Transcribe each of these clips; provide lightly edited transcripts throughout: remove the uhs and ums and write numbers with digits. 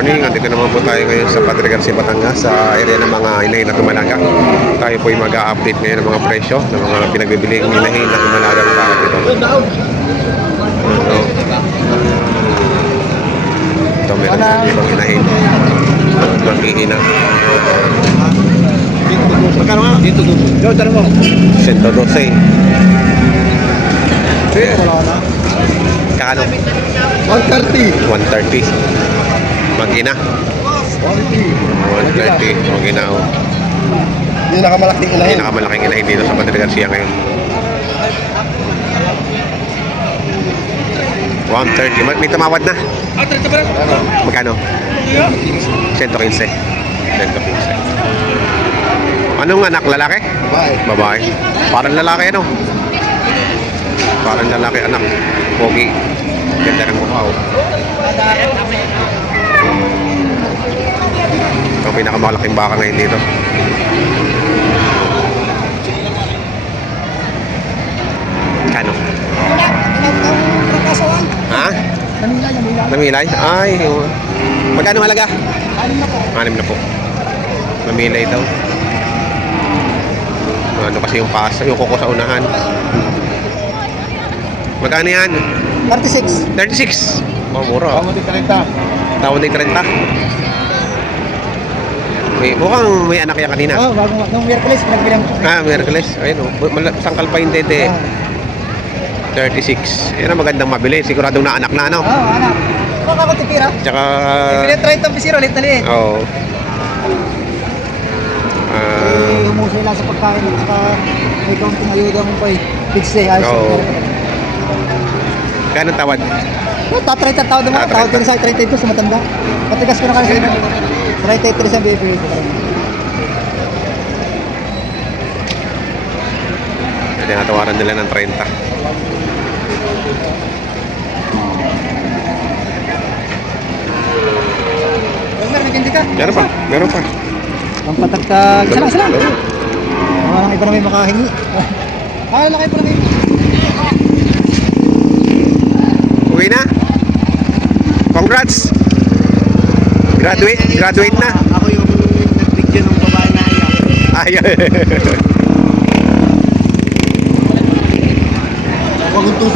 morning. Andito naman po tayo ngayon sa Padre Garcia, Batangas, sa area ng mga inahin na tumalaga. Tayo po ay mag-a-update ngayon ng mga presyo ng mga pinagbibiling inahin na tumalaga ng baka dito. Ito meron na dito inahin. Mag-ihina. Magkano nga? Dito doon. Yo, tanong mo. 112. Wala na. Kano? 130. 130. Mag-ina. 130. Mag-ina. Yung nakamalaking ilahin. Pinakamalaking inahin dito sa Padre Garcia ngayon. 130. May tumawad na. Magkano? 115. 115. Anong anak? Lalaki? Babae. Babae. Parang lalaki ano? Parang lalaki anak. Pogi. Ganda ng mukha oh. Ang pinakamalaking baka ngayon dito. Kano? Ha? Namilay? Ay, magkano halaga? 6 na po. Namilay daw. Ano kasi yung pasa, yung kuko sa unahan. Magkano yan? 36. 36. Oh, mura. Tawad din 30. Tawad din 30. Mukhang may anak yan kanina. Oh, bago nung Miyerkules pinagbilang ko. Miyerkules. Ayun o. Sangkal pa yung dede. 36. Yan ang magandang mabili. Siguradong na anak na ano. Anak. Makakatipira. Tsaka... Bilit 30 pisiro, ulit-ulit. Oo. Humuso lang sa pagkain at saka may kaunting ayuda mo pa eh. Fix eh, ayos. Oo. Kaya tawad? Top 30 tawad mo, tawad din sa 32 sa matanda. Patigas ko na kasi 33 sa baby. Tinatawaran nila ng 30. Hindi ka? Meron pa. Ang patagtag. Isa lang. Walang iba na may makahingi. Laki pa lang yun. Uwi na? Congrats! Graduate na? Ako yung nagbigyan ng babae na iyak. Ayun.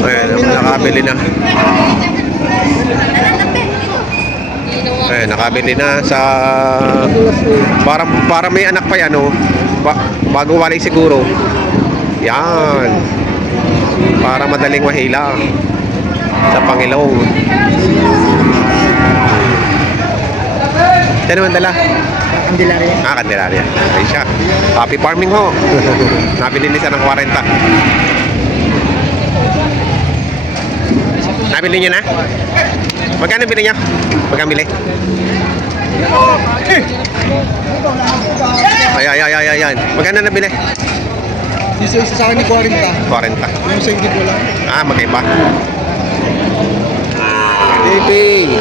Ayun, nakabili na. Nakabili na sa... Para may anak pa yan, oh. Bago walay siguro. Yan. Para madaling mahila sa Pangilong. Saan naman dala? Candelaria. Candelaria. Ay siya. Happy farming ho. Nabili niya ng 40. Nabili niya na? Magkano bili niya? Magkano bili? Ayan. Magkano nabili? Isa sa akin ni 40. 40. Yung sa hindi ko lang. Magkaiba. Baby.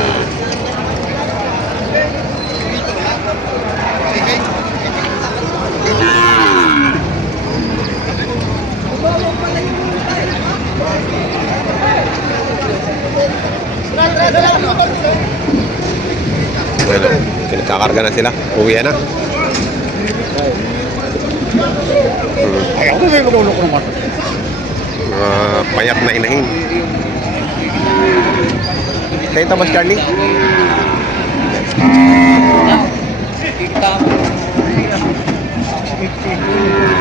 Bueno, kinakakarga na sila. Uwi na. Ay, ako may magulok naman. Payat na inahin. Kayo ito, Boss Charlie?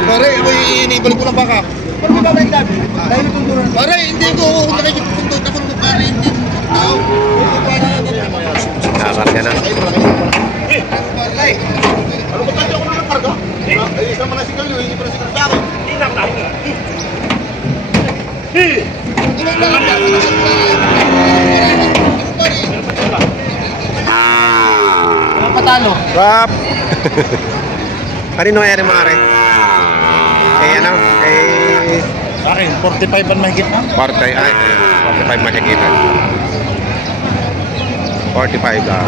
Pare, ako iinibalik ko ng baka. Pare, hindi ko nakikipagpuntot ako ng pare, hindi mo tao. Nakakarga na. Ano ba tayo ako na nagkarga? Ay, isang mga sigaw, hindi pa na sigaw sa akin. Hindi na tayo. Patalo. Rap! Ano nangyari mga are? Kaya ano? Sa akin, 45 ang mahigit na. 45 makikitan. 45 ah.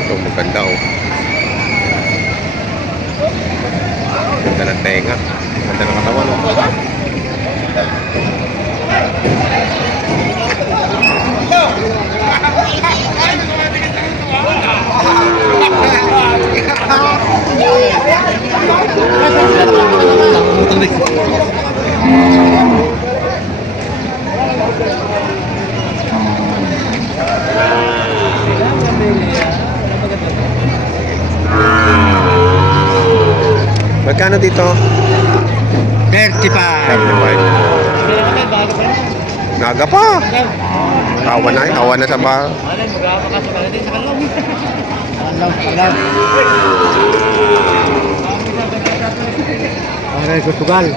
Ito maganda oh. Ganda ng tenga. Ganda ng katawan oh. magkano dito? 35. 35. Naga pa. Kawan na sa ba. Ay, Portugal.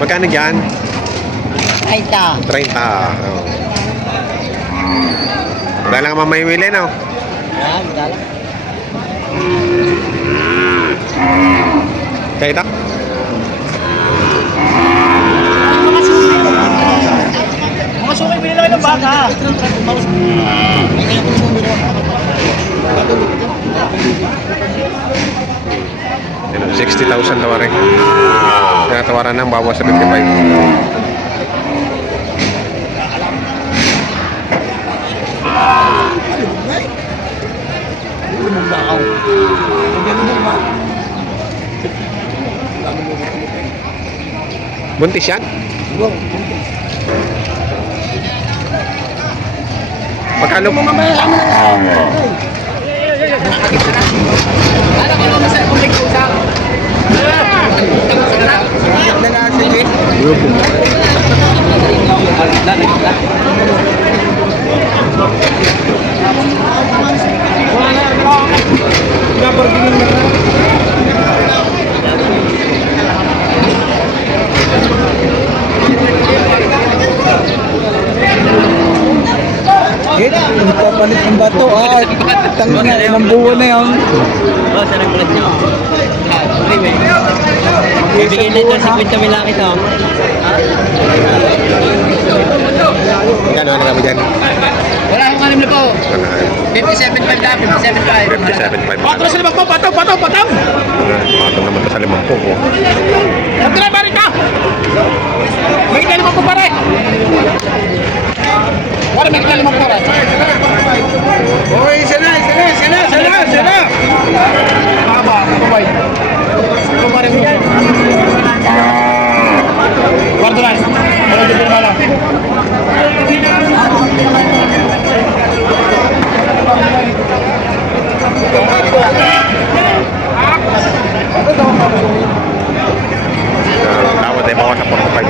Magkano dyan? 30. 30. Oh. Wala lang mamimili, no? Yan, dala. Kaya ito? Mga sumay, bilhin lang ng bata. 60,000 tawarin. Kaya tawaran ng bawas sa 55. Buntis yan? Magkano mo mamaya? Papalit ng bato. Ah, tanggal na. Ilang buwan na yun. Oh, sa nagpulat nyo. Bibigyan na ito 50 mil lang ito. Magkano na kami dyan? Wala akong alam na po. 57.5 lang, 57.5. 57.5. Patro sa limang po, patong! Matong naman ito sa 50 po. Huwag na ba rin ka? May kita limang po pare. Wala may kita limang po pare. Uy, sana. Mahaba, kapabay. Ito pa rin mo. Kwarto lang. Wala dito na lang. Tawad ay bawas sa 45.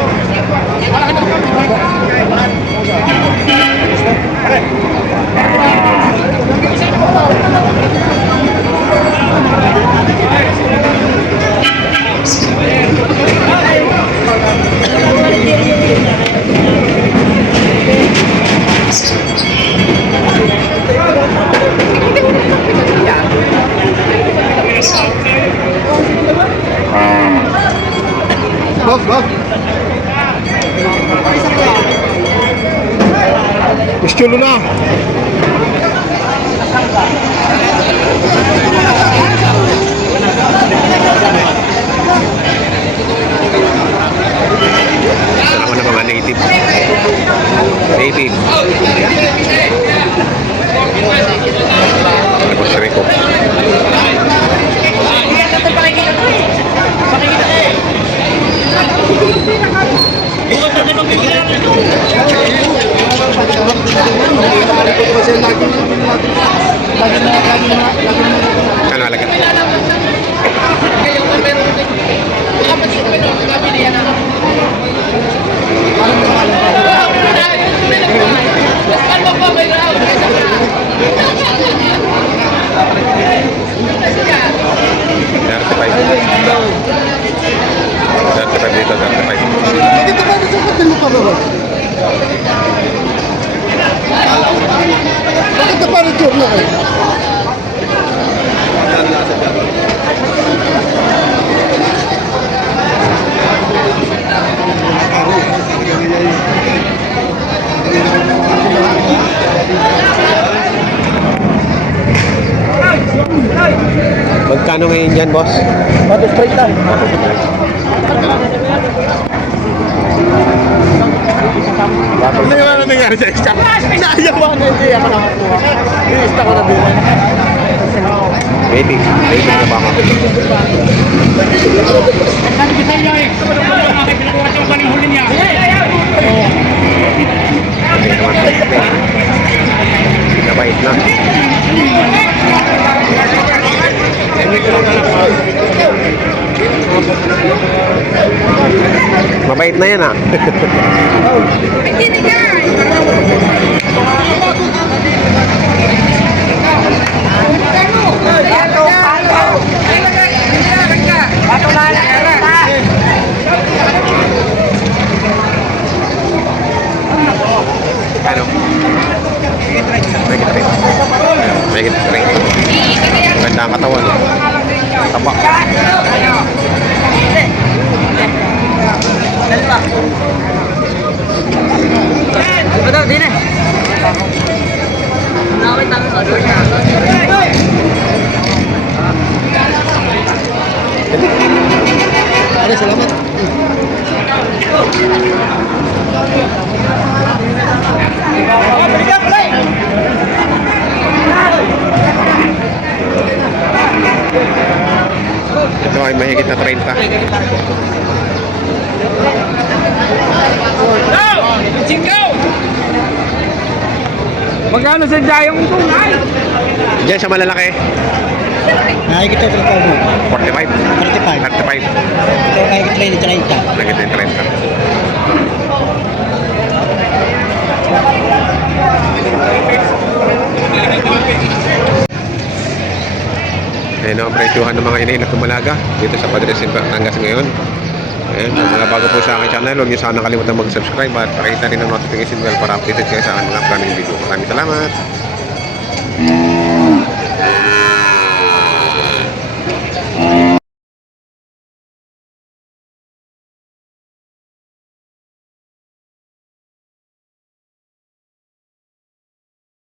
Bob. Gusto na. Ako na mga native. Tapos Rico. Ano halaga? Dito, 35. Dito ba? Dito ka mo pa ba? Bakit pa rin job mo kayo? Magkano ngayon dyan, boss? Batos straight lang. Ano yung nangyari sa iska? Sayang ba na hindi ako nakakuha? Iista ko na bilang. Waiting na ba ako? Sabi ko sa inyo eh. Pinakuha siya ba ng huli niya? Nabait na. Mabait na yan ah. Ano? May gitray. Ganda ang katawan. Taba. Betul, sini. Ada selamat. Ito ay mahigit na 30. Magkano sa dayong ito? Diyan sa malalaki. Nah, kita berkobo. 45. 35. 35. Ito ay kita ini cerita. Mahigit na yung 30. Ayan ang presyuhan ng mga inay na tumalaga dito sa Padre Batangas ngayon. Ayan, sa mga bago po sa aking channel, huwag niyo sana kalimutan mag-subscribe at pakita rin ang notification bell para updated kayo sa aking mga upcoming video. Maraming salamat!